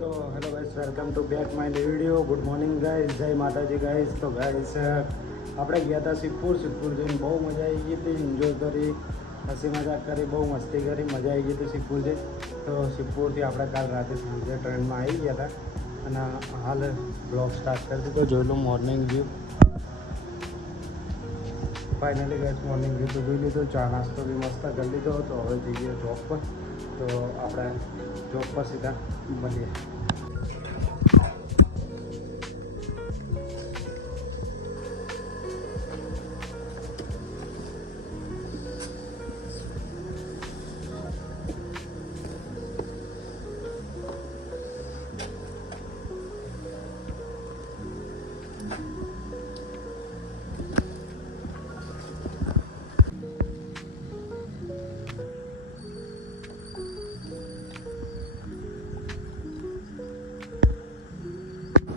તો hello guys, welcome to back my video. Good morning guys, જય માતાજી guys. તો ગાઈસ આપણે ગયા હતા સિદ્ધપુર જઈને બહુ મજા આવી ગઈ હતી. એન્જોય કરી, હસી મજાક કરી, બહુ મસ્તી કરી, મજા આવી ગઈ હતી સિદ્ધપુર જઈ. તો સિદ્ધપુરથી આપણે કાલ રાતે સાંજે ટ્રેનમાં આવી ગયા હતા અને હાલ બ્લોગ સ્ટાર્ટ કરી દીધો. જોઈ લો morning view. Finally guys morning view તો જોઈ લીધો, ચા નાસ્તો બી મસ્ત કરી લીધો. તો હવે જઈએ જોબ પર. તો આપણે જોબ પર સીધા મળીએ.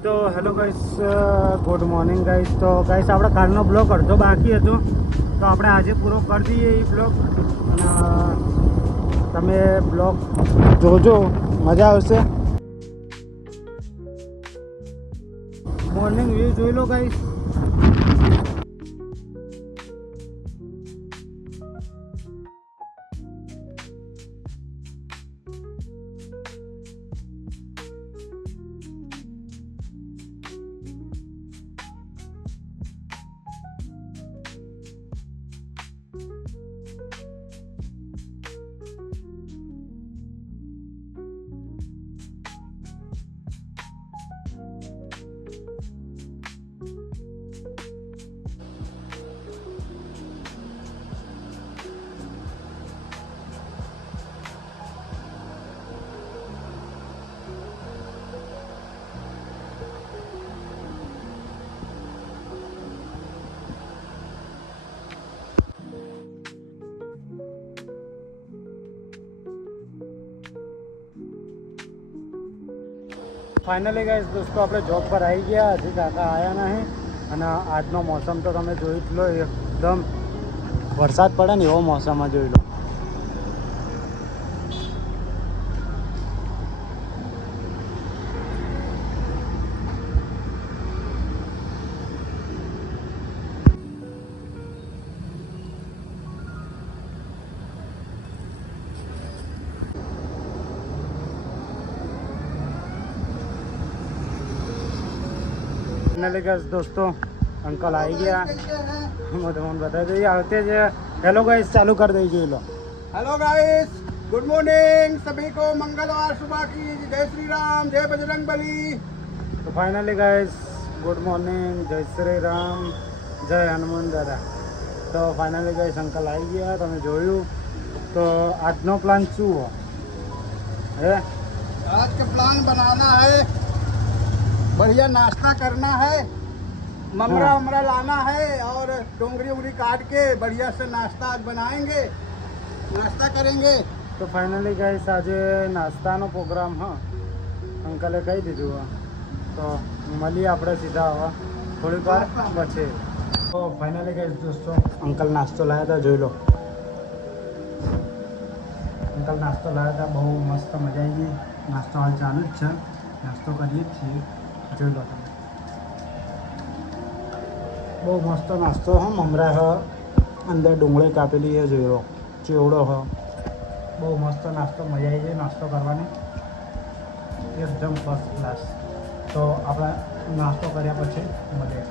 તો hello guys, good morning guys. તો ગાઈસ આપણે કાલનો બ્લોગ અડધો બાકી હતો, તો આપણે આજે પૂરો કરી દઈએ એ બ્લોગ. અને તમે બ્લોગ જોજો, મજા આવશે. મોર્નિંગ વ્યૂ જોઈ લો ગાઈસ. ફાઇનલી ગાઈસ દોસ્તો, આપણે જોબ પર આવી ગયા. હજી કાકા આવ્યા નહીં. અને આજનો મોસમ તો તમે જોઈ જ લો, એકદમ વરસાદ પડે ને એવો મોસમમાં જોઈ લો. ફાઇનલી ગાઈસ દોસ્તો, અંકલ આવી ગયા. હું તમને બતાવી દઈએ આવતે જ. હેલો ગાઈસ ચાલુ કરી દઈ, જોઈ લો. हेलो गाइस, गुड मॉर्निंग सभी को. मंगलवार सुबह की जय श्री राम, जय बजरंग बली. તો ફાઇનલી ગાઈસ ગુડ મોર્નિંગ, જય શ્રી રામ, જય હનુમાન દાદા. તો ફાઇનલી ગાઈસ અંકલ આવી ગયા, તમે જોયું. તો આજનો પ્લાન શું હે? आज का प्लान बनाना है, बढ़िया नाश्ता करना है, ममरा हाँ। वमरा लाना है और डोंगरी उंगरी काट के बढ़िया से नाश्ता आज बनाएंगे, नाश्ता करेंगे. તો ફાઇનલી ગાઈસ આજે નાસ્તાનો પ્રોગ્રામ અંકલે કહી દીધું તો મળીએ આપણે સીધા હવે થોડીક વાર પછી. તો ફાઇનલી ગાઈસ દોસ્તો, અંકલ નાસ્તો લાવ્યા હતા, જોઈ લો. અંકલ નાસ્તો લાવ્યા હતા, બહુ મસ્ત મજા આવી ગઈ. નાસ્તો હાલ ચાલુ જ છે, નાસ્તો કરીએ જ છીએ, જોઈ લો તમે. બહુ મસ્ત નાસ્તો મમરા અંદર ડુંગળી કાપેલી છે, જોઈ લો. ચેવડો બહુ મસ્ત નાસ્તો, મજા આવી જાય નાસ્તો કરવાની, એકદમ ફર્સ્ટ ક્લાસ. તો આપણે નાસ્તો કર્યા પછી મળીએ.